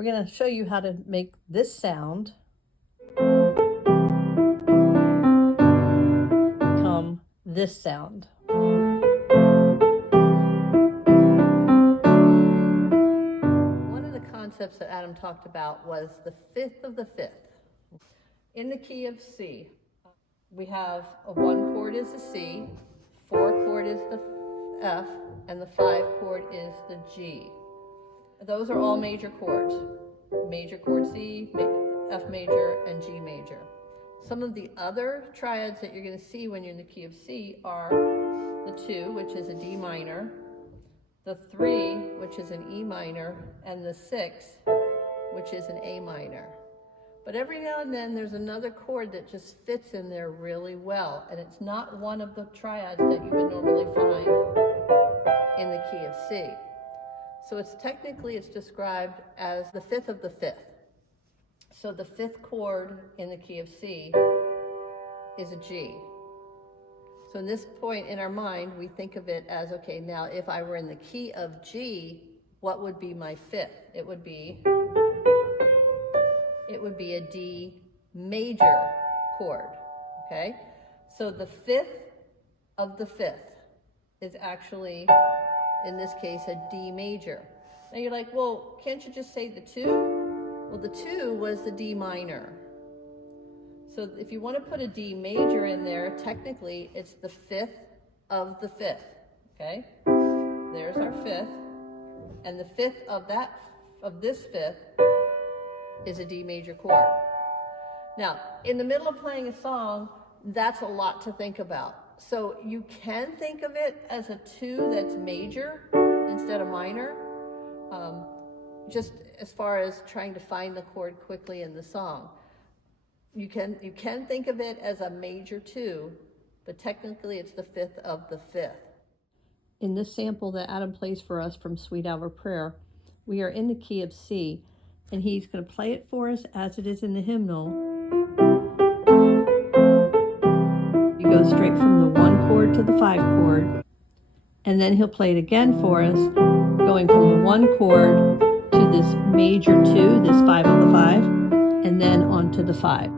we're going to show you how to make this sound become this sound. One of the concepts that Adam talked about was the fifth of the fifth. In the key of C, we have a 1 chord is the C, 4 chord is the F, and the 5 chord is the G. Those are all major chords. Major chord C, F major, and G major. Some of the other triads that you're going to see when you're in the key of C are the 2, which is a D minor, the 3, which is an E minor, and the 6, which is an A minor. But every now and then there's another chord that just fits in there really well, and it's not one of the triads that you would normally find in the key of C. So it's described as the fifth of the fifth. So the 5th chord in the key of C is a G. So in this point in our mind, we think of it as, okay, now if I were in the key of G, what would be my 5th? It would be a D major chord, okay? So the 5th of the 5th is actually, in this case, a D major. Now you're like, well, can't you just say the 2? Well, the 2 was the D minor. So if you want to put a D major in there, technically it's the 5th of the 5th, okay? There's our 5th, and the 5th of this 5th is a D major chord. Now, in the middle of playing a song, that's a lot to think about. So you can think of it as a 2 that's major instead of minor, just as far as trying to find the chord quickly in the song. You can think of it as a major 2, but technically it's the 5th of the 5th. In this sample that Adam plays for us from Sweet Hour Prayer, we are in the key of C, and he's going to play it for us as it is in the hymnal. He goes straight from the 1 chord to the 5 chord, and then he'll play it again for us, going from the 1 chord to this major 2, this 5 of the 5, and then on to the 5.